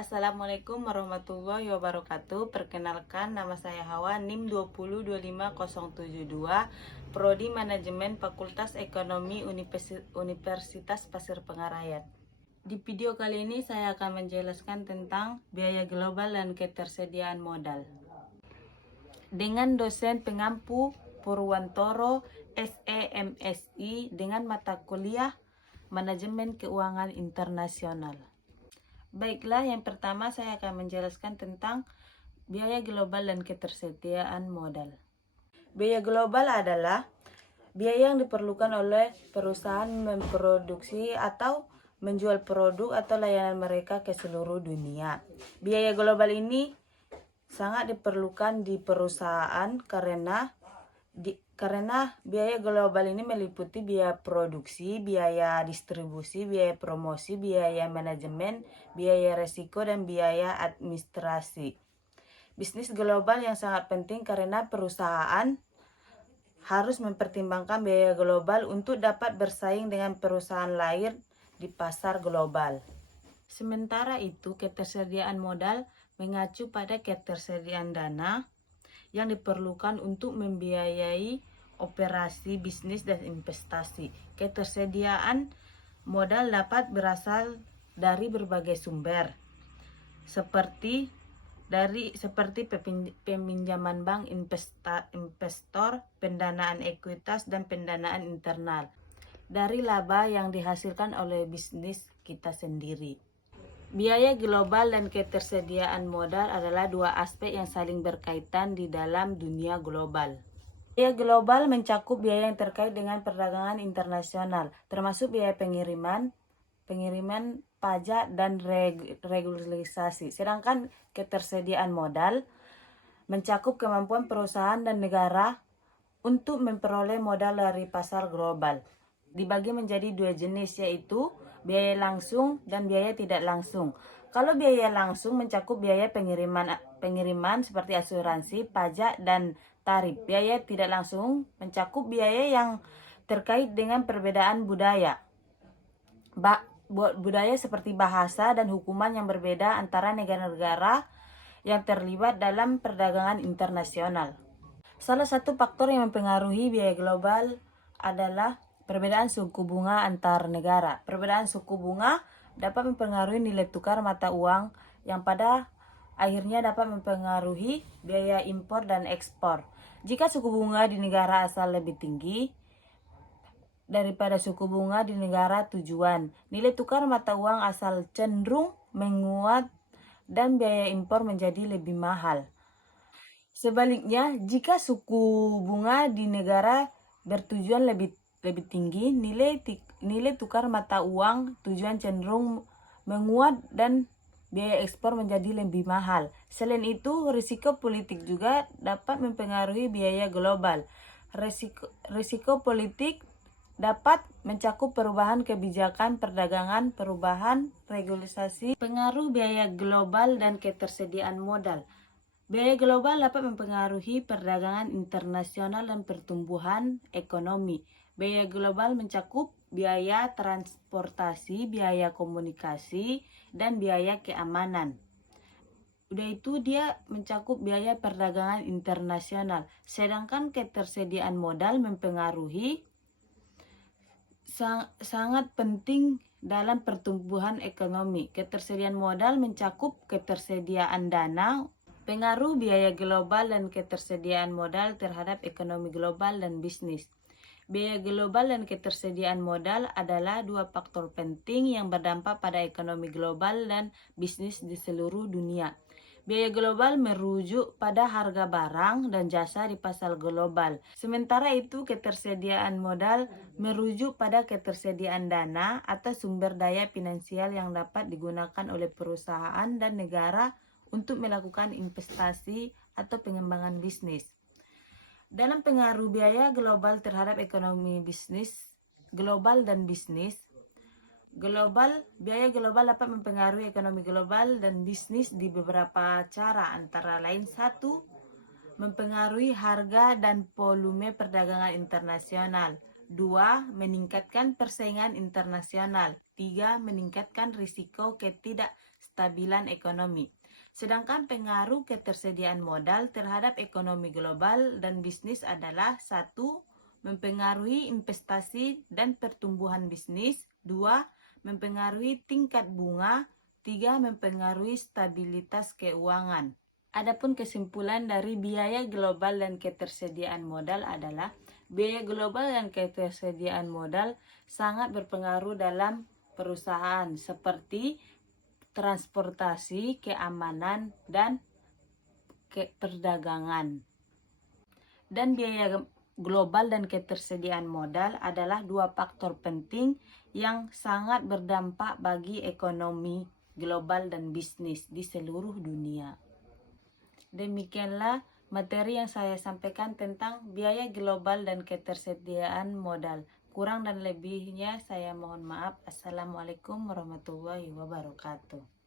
Assalamualaikum warahmatullahi wabarakatuh. Perkenalkan, nama saya Hawa, NIM 2025072, Prodi Manajemen Fakultas Ekonomi Universitas Pasir Pengarayat. Di video kali ini saya akan menjelaskan tentang biaya global dan ketersediaan modal. Dengan dosen pengampu Purwantoro SEMSI dengan mata kuliah Manajemen Keuangan Internasional. Baiklah, yang pertama saya akan menjelaskan tentang biaya global dan ketersediaan modal. Biaya global adalah biaya yang diperlukan oleh perusahaan memproduksi atau menjual produk atau layanan mereka ke seluruh dunia. Biaya global ini sangat diperlukan di perusahaan karena biaya global ini meliputi biaya produksi, biaya distribusi, biaya promosi, biaya manajemen, biaya resiko, dan biaya administrasi. Bisnis global yang sangat penting karena perusahaan harus mempertimbangkan biaya global untuk dapat bersaing dengan perusahaan lain di pasar global. Sementara itu, ketersediaan modal mengacu pada ketersediaan dana yang diperlukan untuk membiayai operasi bisnis dan investasi. Ketersediaan modal dapat berasal dari berbagai sumber, seperti peminjaman bank, investor, pendanaan ekuitas, dan pendanaan internal, dari laba yang dihasilkan oleh bisnis kita sendiri. Biaya global dan ketersediaan modal adalah dua aspek yang saling berkaitan di dalam dunia global. Biaya global mencakup biaya yang terkait dengan perdagangan internasional, termasuk biaya pengiriman pajak, dan regulasi. Sedangkan ketersediaan modal mencakup kemampuan perusahaan dan negara untuk memperoleh modal dari pasar global. Dibagi menjadi dua jenis, yaitu biaya langsung dan biaya tidak langsung. Kalau biaya langsung mencakup biaya pengiriman seperti asuransi, pajak, dan tarif. Biaya tidak langsung mencakup biaya yang terkait dengan perbedaan budaya seperti bahasa dan hukuman yang berbeda antara negara-negara yang terlibat dalam perdagangan internasional. Salah satu faktor yang mempengaruhi biaya global adalah perbedaan suku bunga antar negara. Perbedaan suku bunga dapat mempengaruhi nilai tukar mata uang yang pada akhirnya dapat mempengaruhi biaya impor dan ekspor. Jika suku bunga di negara asal lebih tinggi daripada suku bunga di negara tujuan, nilai tukar mata uang asal cenderung menguat dan biaya impor menjadi lebih mahal. Sebaliknya, jika suku bunga di negara bertujuan lebih tinggi, nilai tukar mata uang tujuan cenderung menguat dan biaya ekspor menjadi lebih mahal. Selain itu, risiko politik juga dapat mempengaruhi biaya global. Risiko politik dapat mencakup perubahan kebijakan perdagangan, perubahan regulasi, pengaruh biaya global dan ketersediaan modal. Biaya global dapat mempengaruhi perdagangan internasional dan pertumbuhan ekonomi. Biaya global mencakup biaya transportasi, biaya komunikasi, dan biaya keamanan. Udah itu dia mencakup biaya perdagangan internasional. Sedangkan ketersediaan modal mempengaruhi sangat penting dalam pertumbuhan ekonomi. Ketersediaan modal mencakup ketersediaan dana. Pengaruh biaya global dan ketersediaan modal terhadap ekonomi global dan bisnis. Biaya global dan ketersediaan modal adalah dua faktor penting yang berdampak pada ekonomi global dan bisnis di seluruh dunia. Biaya global merujuk pada harga barang dan jasa di pasar global. Sementara itu, ketersediaan modal merujuk pada ketersediaan dana atau sumber daya finansial yang dapat digunakan oleh perusahaan dan negara untuk melakukan investasi atau pengembangan bisnis. Dalam pengaruh biaya global terhadap ekonomi bisnis global dan bisnis biaya global dapat mempengaruhi ekonomi global dan bisnis di beberapa cara, antara lain: 1. Mempengaruhi harga dan volume perdagangan internasional. 2. Meningkatkan persaingan internasional. 3. Meningkatkan risiko kestabilan ekonomi. Sedangkan pengaruh ketersediaan modal terhadap ekonomi global dan bisnis adalah: 1. Mempengaruhi investasi dan pertumbuhan bisnis. 2. Mempengaruhi tingkat bunga. 3. Mempengaruhi stabilitas keuangan. Adapun kesimpulan dari biaya global dan ketersediaan modal adalah: biaya global dan ketersediaan modal sangat berpengaruh dalam perusahaan seperti transportasi, keamanan, dan perdagangan. Dan biaya global dan ketersediaan modal adalah dua faktor penting yang sangat berdampak bagi ekonomi global dan bisnis di seluruh dunia. Demikianlah materi yang saya sampaikan tentang biaya global dan ketersediaan modal. Kurang dan lebihnya saya mohon maaf. Assalamualaikum warahmatullahi wabarakatuh.